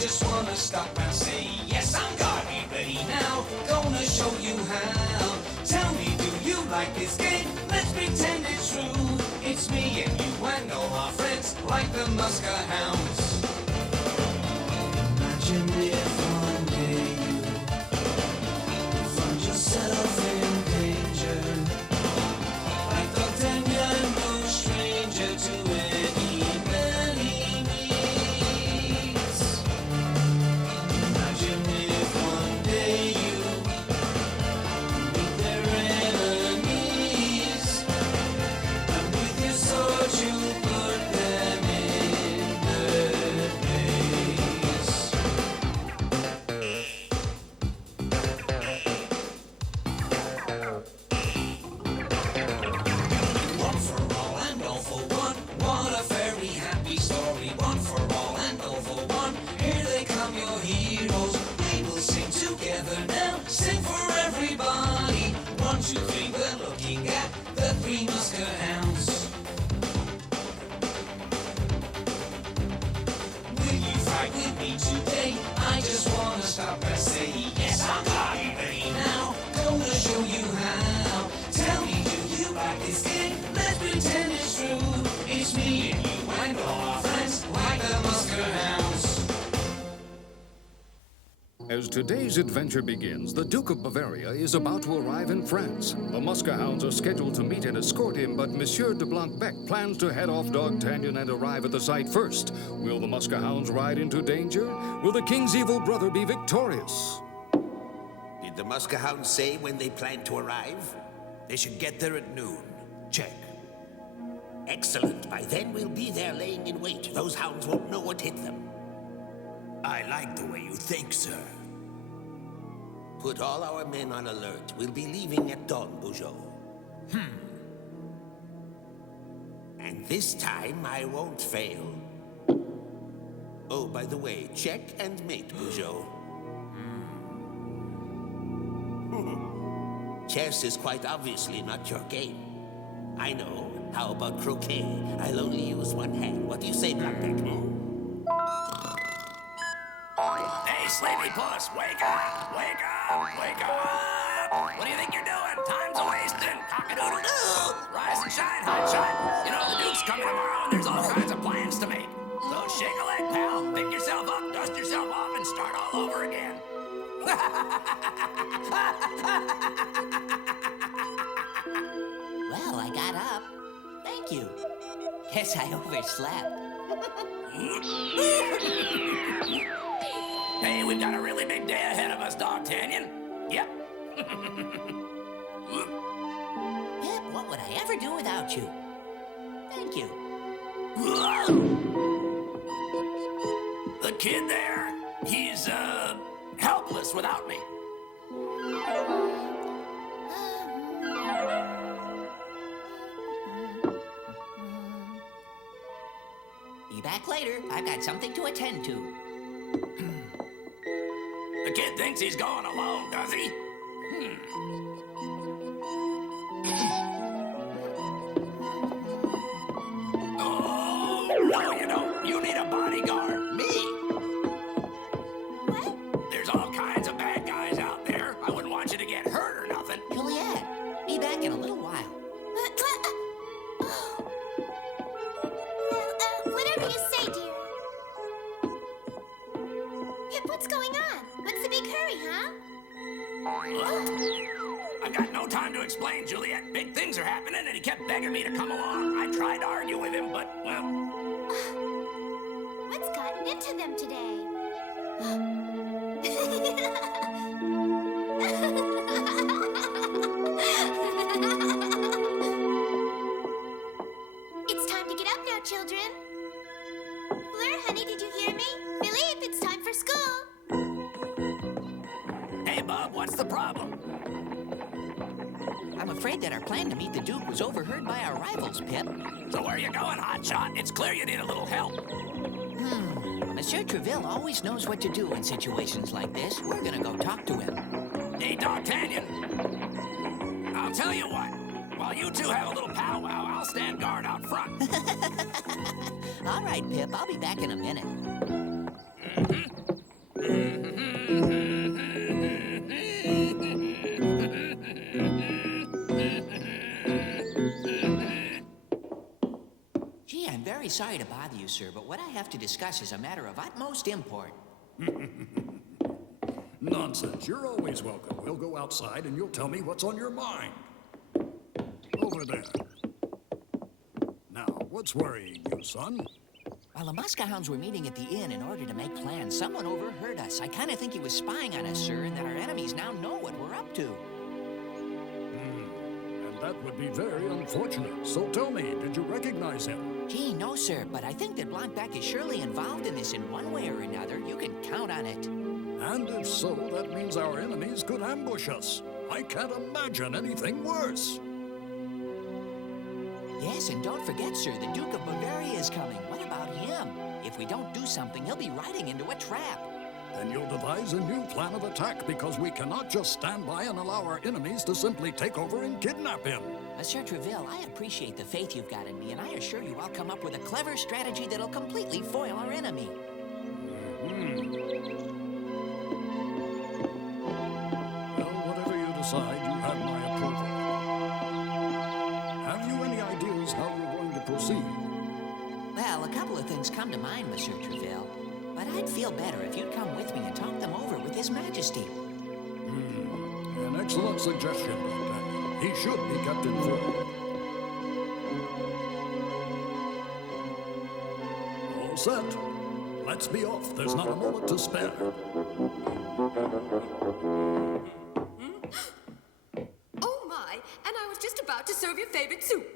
just wanna stop and say, yes, I'm gonna be ready now. Gonna show you how. Tell me, do you like this game? Let's pretend it's true. It's me and you and all our friends, like the Muskehounds. Imagine if one day you find yourself in danger. Like Dogtanian, no stranger to any many needs. Imagine if one day you meet their enemies, and with your sword you put them in their place. One for all and all for one. What a very happy story. One for all and all for one. Here they come, your heroes. We will sing together now. Sing for everybody. 1, 2, 3, we're looking at the three Muskehounds. Will you fight with me today? I just wanna stop and say, yes, I'm gonna be ready now. Gonna show you how. Tell me, do you like this game? Let's pretend it's true. It's me and you and all our friends, like the Muskehounds. As today's adventure begins, the Duke of Bavaria is about to arrive in France. The Muskehounds are scheduled to meet and escort him, but Monsieur de Blanbec plans to head off Dogtanian and arrive at the site first. Will the Muskehounds ride into danger? Will the king's evil brother be victorious? Did the Muskehounds say when they plan to arrive? They should get there at noon. Check. Excellent. By then we'll be there laying in wait. Those hounds won't know what hit them. I like the way you think, sir. Put all our men on alert. We'll be leaving at dawn, Bugeaud. And this time I won't fail. Oh, by the way, check and mate, Bugeaud. Chess is quite obviously not your game. I know. How about croquet? I'll only use one hand. What do you say, Blanbec? Hey, sleepy puss, wake up! Wake up! Wake up! What do you think you're doing? Time's a-wasting! Cock-a-doodle-doo! Rise and shine, hotshot! You know, the Duke's coming tomorrow and there's all kinds of plans to make. So shake a leg, pal. Pick yourself up, dust yourself off, and start all over again. Well, I got up. Thank you. Guess I overslept. Hey, we've got a really big day ahead of us, Dogtanian. Yep. Pip, what would I ever do without you? Thank you. The kid there, he's, helpless without me. Be back later. I've got something to attend to. The kid thinks he's going alone, does he? Oh, no, you don't. You need a bodyguard. Me. What? There's all kinds of bad guys out there. I wouldn't want you to get hurt or nothing. Juliet, be back in a little while. Whatever you say, dear. Pip, what's going on? What's the big hurry, huh? I've got no time to explain, Juliet. Big things are happening, and he kept begging me to come along. I tried to argue with him, but, well... What's gotten into them today? It's time to get up now, children. Fleur, honey, did you hear me? Philippe, it's time for school. Hey, Bob, what's the problem? I'm afraid that our plan to meet the Duke was overheard by our rivals, Pip. So where are you going, Hotshot? It's clear you need a little help. Monsieur Treville always knows what to do in situations like this. We're gonna go talk to him. Hey, Dogtanian. I'll tell you what. While you two have a little powwow, I'll stand guard out front. All right, Pip. I'll be back in a minute. sorry to bother you, sir, but what I have to discuss is a matter of utmost import. Nonsense. You're always welcome. We'll go outside and you'll tell me what's on your mind. Over there. Now, what's worrying you, son? While the Muskehounds were meeting at the inn in order to make plans, someone overheard us. I kind of think he was spying on us, sir, and that our enemies now know what we're up to. And that would be very unfortunate. So tell me, did you recognize him? Gee, no, sir, but I think that Blanbec is surely involved in this in one way or another. You can count on it. And if so, that means our enemies could ambush us. I can't imagine anything worse. Yes, and don't forget, sir, the Duke of Bavaria is coming. What about him? If we don't do something, he'll be riding into a trap. Then you'll devise a new plan of attack, because we cannot just stand by and allow our enemies to simply take over and kidnap him. Monsieur Treville, I appreciate the faith you've got in me, and I assure you I'll come up with a clever strategy that'll completely foil our enemy. Well, whatever you decide, you have my approval. Have you any ideas how you're going to proceed? Well, a couple of things come to mind, Monsieur Treville. But I'd feel better if you'd come with me and talk them over with His Majesty. An excellent suggestion, D'Artagnan. He should be kept informed. All set. Let's be off. There's not a moment to spare. Oh my, and I was just about to serve your favorite soup.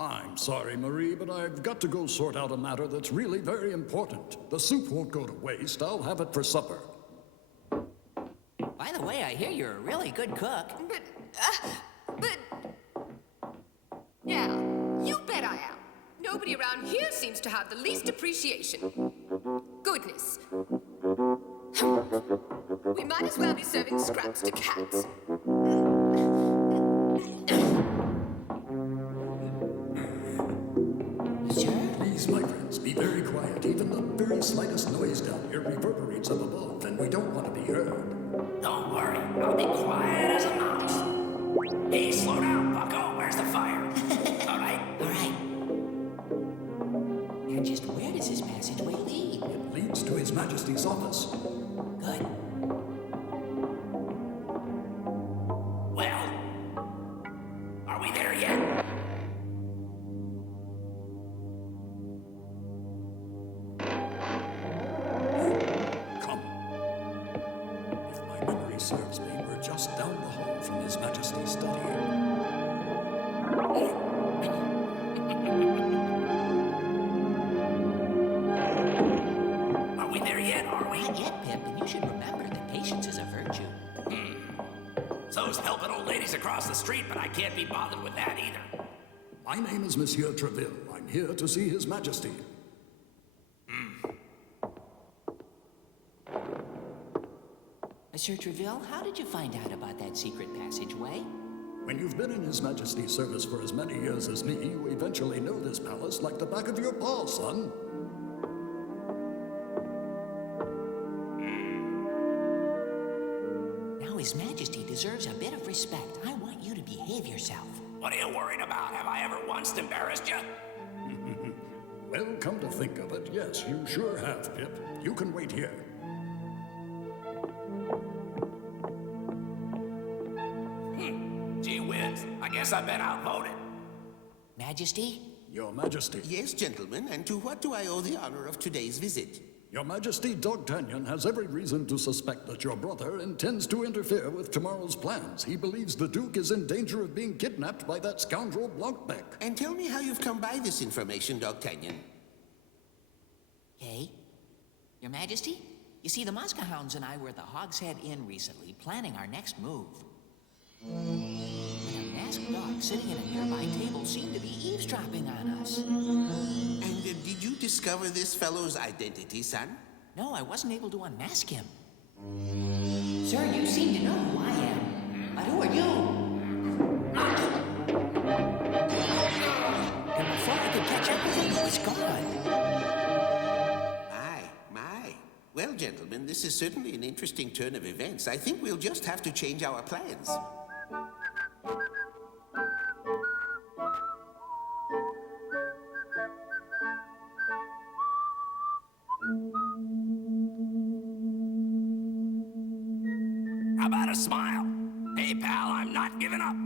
I'm sorry, Marie, but I've got to go sort out a matter that's really very important. The soup won't go to waste. I'll have it for supper. By the way, I hear you're a really good cook. Yeah, you bet I am. Nobody around here seems to have the least appreciation. Goodness. We might as well be serving scraps to cats. Please, my friends, be very quiet. Even the very slightest noise down here reverberates up above, and we don't want to be heard. Don't worry, I'll be quiet as a mouse. Hey, slow down, bucko. Where's the fire? All right? All right. And just where does this passageway lead? It leads to His Majesty's office. Good. Well, are we there yet? Come. If my memory serves me, we're just down the hall from His Majesty's study. Are we there yet, are we? Not yet, Pip, and you should remember that patience is a virtue. So's helping old ladies across the street, but I can't be bothered with that either. My name is Monsieur Treville. I'm here to see His Majesty. Monsieur Treville, how did you find out about that secret passageway? When you've been in His Majesty's service for as many years as me, you eventually know this palace like the back of your paw, son. Now His Majesty deserves a bit of respect. I want you to behave yourself. What are you worried about? Have I ever once embarrassed you? Well, come to think of it, yes, you sure have, Pip. You can wait here. Gee whiz, I guess I've been outvoted. Majesty? Your Majesty. Yes, gentlemen, and to what do I owe the honor of today's visit? Your Majesty, Dogtanian has every reason to suspect that your brother intends to interfere with tomorrow's plans. He believes the Duke is in danger of being kidnapped by that scoundrel Blanbec. And tell me how you've come by this information, Dogtanian. Hey? Your Majesty? You see, the Muskehounds and I were at the Hogshead Inn recently, planning our next move. When a masked dog sitting at a nearby table seemed to be eavesdropping on us. And did you discover this fellow's identity, son? No, I wasn't able to unmask him. Sir, you seem to know who I am. But who are you? And before I could catch up with him, he was gone. My. Well, gentlemen, this is certainly an interesting turn of events. I think we'll just have to change our plans. How about a smile? Hey, pal, I'm not giving up.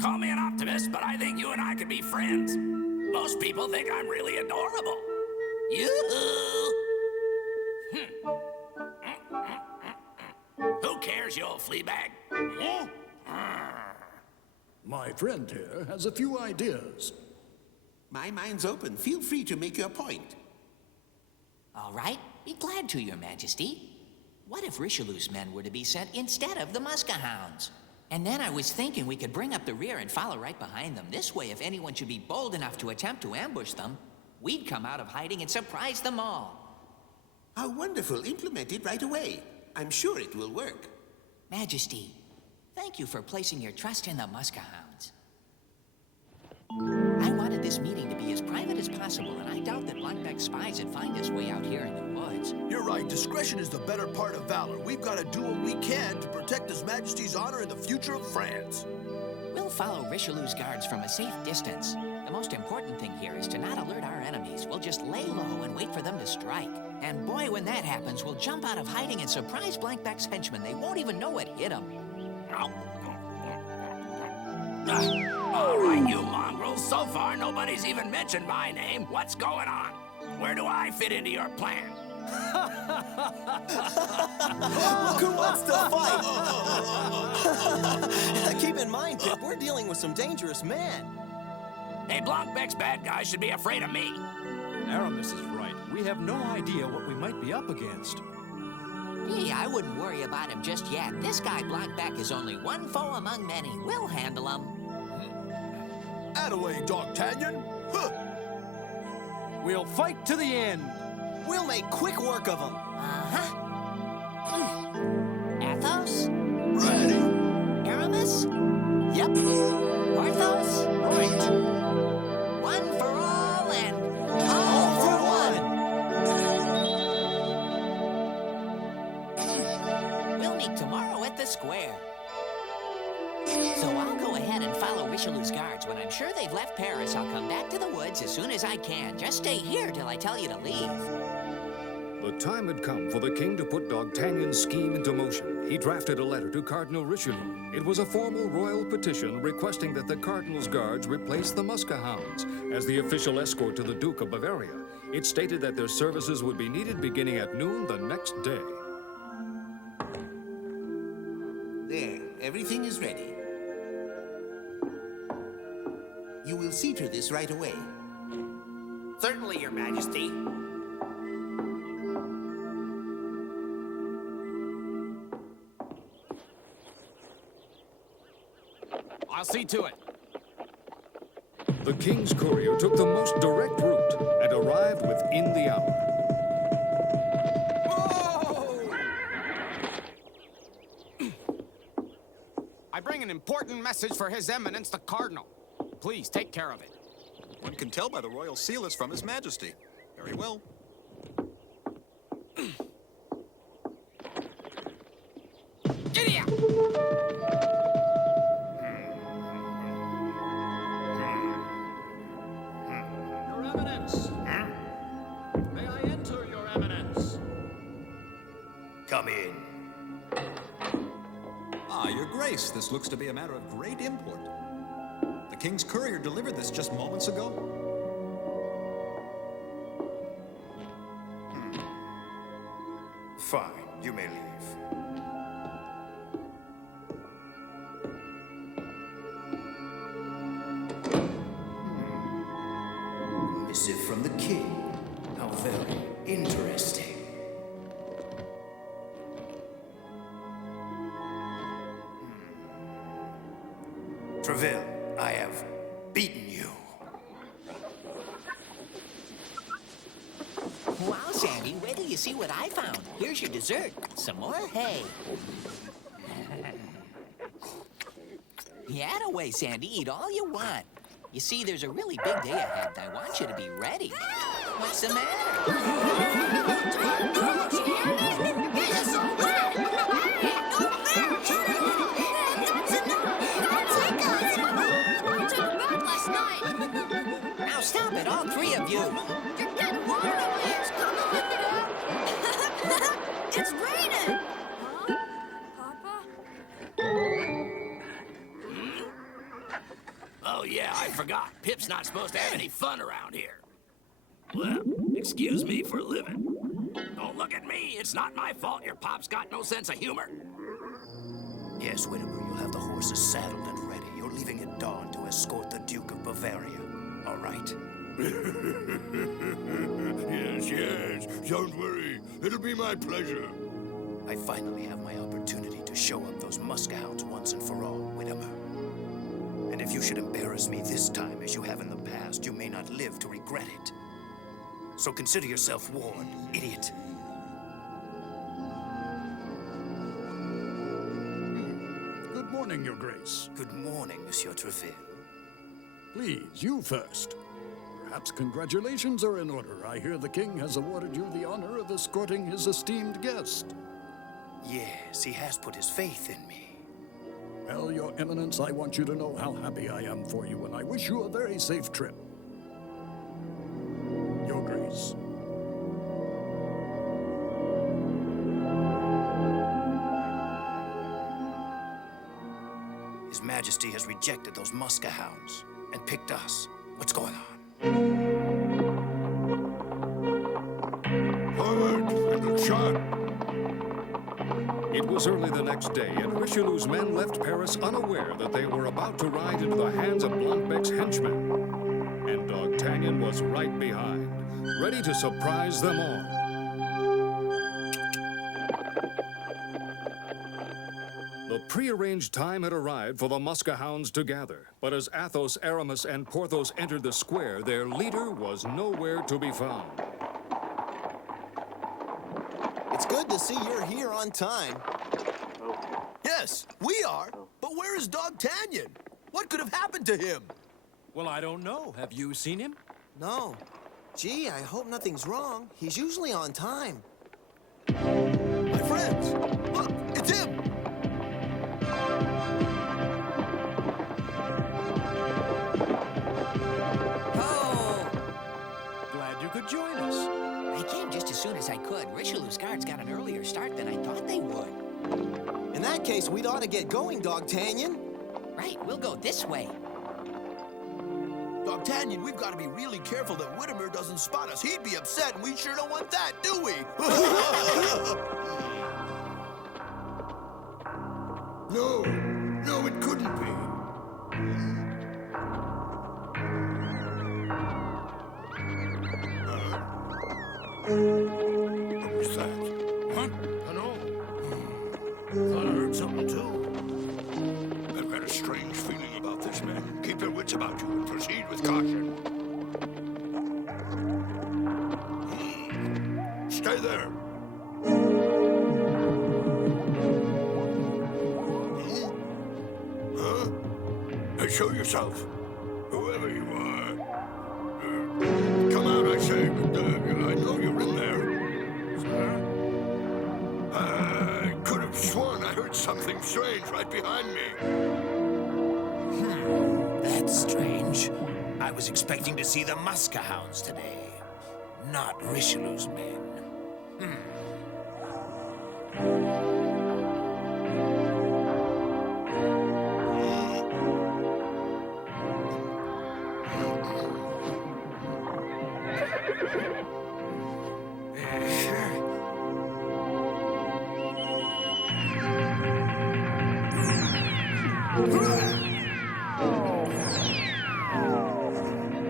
Call me an optimist, but I think you and I could be friends. Most people think I'm really adorable. Yoo-hoo! Who cares, you old flea bag? My friend here has a few ideas. My mind's open. Feel free to make your point. All right, be glad to, Your Majesty. What if Richelieu's men were to be sent instead of the Muskehounds? And then I was thinking we could bring up the rear and follow right behind them. This way, if anyone should be bold enough to attempt to ambush them, we'd come out of hiding and surprise them all. How wonderful. Implement it right away. I'm sure it will work. Majesty, thank you for placing your trust in the Muskehounds. I wanted this meeting to be as private as possible, and I doubt that Blancbec's spies would find us way out here in the woods. You're right. Discretion is the better part of valor. We've got to do what we can to protect His Majesty's honor and the future of France. We'll follow Richelieu's guards from a safe distance. The most important thing here is to not alert our enemies. We'll just lay low and wait for them to strike. And boy, when that happens, we'll jump out of hiding and surprise Blancbec's henchmen. They won't even know what hit them. All right, you mongrels. So far, nobody's even mentioned my name. What's going on? Where do I fit into your plan? Look who wants to fight! Keep in mind, Pip, we're dealing with some dangerous men. Hey, Blancbec's bad guys should be afraid of me. Aramis is right. We have no idea what we might be up against. Gee, I wouldn't worry about him just yet. This guy Blanbec is only one foe among many. We'll handle him. Attaway, Dogtanian! Huh. We'll fight to the end. We'll make quick work of them. Uh-huh. Athos? Ready! Aramis? Yep. Porthos? Right. One for all and all for one. We'll meet tomorrow at the square. So I'll go ahead and follow Richelieu's guards. When I'm sure they've left Paris, I'll come back to the woods as soon as I can. Just stay here till I tell you to leave. The time had come for the king to put Dogtanian's scheme into motion. He drafted a letter to Cardinal Richelieu. It was a formal royal petition requesting that the cardinal's guards replace the Muskehounds as the official escort to the Duke of Bavaria. It stated that their services would be needed beginning at noon the next day. There, everything is ready. You will see to this right away. Certainly, Your Majesty. I'll see to it. The king's courier took the most direct route and arrived within the hour. I bring an important message for His Eminence the Cardinal. Please, take care of it. One can tell by the royal seal it's from His Majesty. Very well. Giddy up! Your Eminence! May I enter, Your Eminence? Come in. Ah, Your Grace, this looks to be a matter of great import. The king's courier delivered this just moments ago. Fine, you may leave. Missive from the king. How very interesting. Treville, I have beaten you. Wow, Sandy, wait till you see what I found. Here's your dessert. Some more hay. Yeah, away, Sandy. Eat all you want. You see, there's a really big day ahead, and I want you to be ready. What's the matter? Now stop it, all three of you. You're getting water. It's coming. It's raining. Papa? Oh, yeah, I forgot. Pip's not supposed to have any fun around here. Well, excuse me for living. Don't look at me. It's not my fault your pop's got no sense of humor. Yes, Whittimer, you'll have the horses saddled and ready. You're leaving at dawn to escort the Duke of Bavaria. All right? Yes. Don't worry. It'll be my pleasure. I finally have my opportunity to show up those Muskehounds once and for all, Whittimer. And if you should embarrass me this time as you have in the past, you may not live to regret it. So consider yourself warned, idiot. Good morning, Your Grace. Good morning, Monsieur Treville. Please, you first. Perhaps congratulations are in order. I hear the king has awarded you the honor of escorting his esteemed guest. Yes, he has put his faith in me. Well, Your Eminence, I want you to know how happy I am for you, and I wish you a very safe trip. Your Grace. His Majesty has rejected those Muskehounds and picked us. What's going on? Forward and shot. It was early the next day, and Richelieu's men left Paris unaware that they were about to ride into the hands of Blancbec's henchmen. And Dogtanian was right behind, ready to surprise them all. The prearranged time had arrived for the Muskehounds to gather, but as Athos, Aramis, and Porthos entered the square, their leader was nowhere to be found. It's good to see you're here on time. Yes, we are. But where is Dogtanian? What could have happened to him? Well, I don't know. Have you seen him? No. Gee, I hope nothing's wrong. He's usually on time. My friends, look, it's him. Glad you could join us. I came just as soon as I could. Richelieu's guards got an earlier start than I thought they would. In that case, we'd ought to get going, Dogtanian. Right, we'll go this way. Dogtanian, we've got to be really careful that Whittimer doesn't spot us. He'd be upset, and we sure don't want that, do we? No, it couldn't be. What was that? What? Hello? Thought I heard something, too. I've got a strange feeling about this, man. Keep your wits about you and proceed with caution. Stay there. Huh? Hey, show yourself. Whoever you are. Come out, I say. I know you're in there. Sir? I could have sworn I heard something strange right behind me. That's strange. I was expecting to see the Muskehounds today, not Richelieu's men.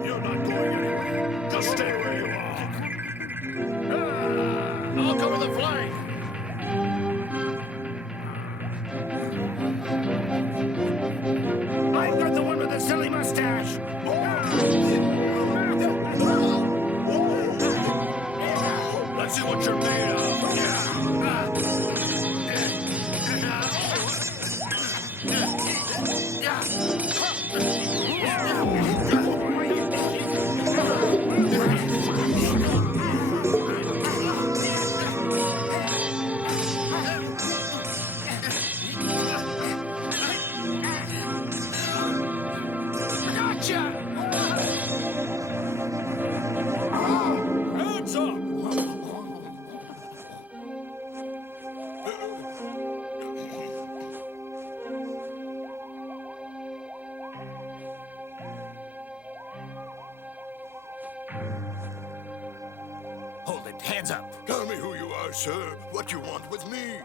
You're not going anywhere. Just stay where you are. I'll cover the flank. I've got the one with the silly mustache. Let's see what you're made of. Hands up. Tell me who you are, sir. What you want with me.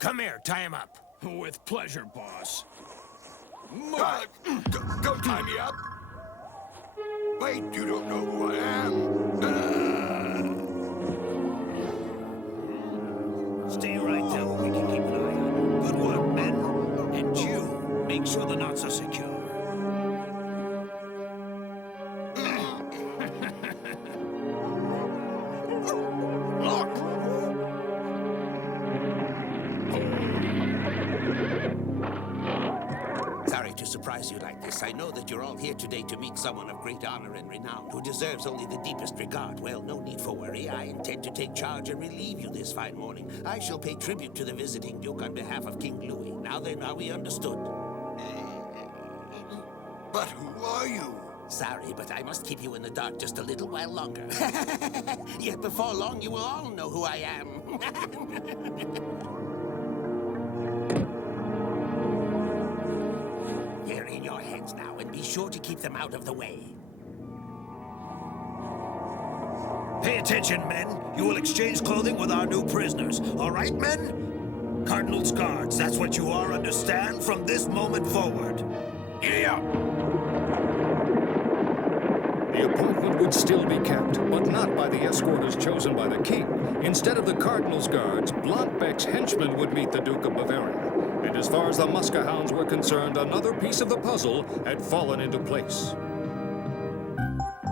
Come here, tie him up. With pleasure, boss. Don't tie me up. Wait, you don't know who I am. Stay right there. We can keep an eye on you. Good work, men. And you, make sure the knots are secure. Sorry to surprise you like this. I know that you're all here today to meet someone of great honor and renown who deserves only the deepest regard. Well, no need for worry. I intend to take charge and relieve you this fine morning. I shall pay tribute to the visiting Duke on behalf of King Louis. Now then, are we understood? But who are you? Sorry, but I must keep you in the dark just a little while longer. Yet before long, you will all know who I am. They're in your hands now, and be sure to keep them out of the way. Pay attention, men. You will exchange clothing with our new prisoners. All right, men? Cardinal's guards, that's what you are, understand? From this moment forward. Yeah. The appointment would still be kept, but not by the escorters chosen by the king. Instead of the cardinal's guards, Blancbec's henchmen would meet the Duke of Bavaria. And as far as the Muskehounds were concerned, another piece of the puzzle had fallen into place.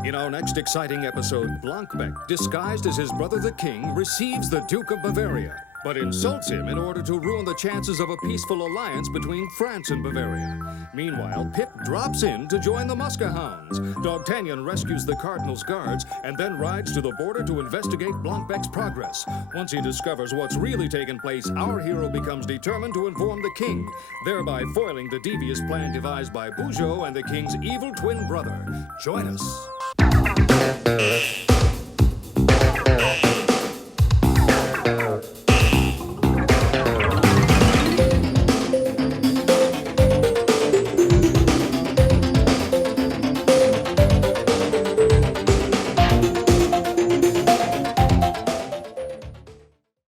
In our next exciting episode, Blanbec, disguised as his brother the king, receives the Duke of Bavaria, but insults him in order to ruin the chances of a peaceful alliance between France and Bavaria. Meanwhile, Pip drops in to join the Muskehounds. Dogtanian rescues the Cardinal's guards and then rides to the border to investigate Blancbec's progress. Once he discovers what's really taken place, our hero becomes determined to inform the king, thereby foiling the devious plan devised by Bugeaud and the king's evil twin brother. Join us.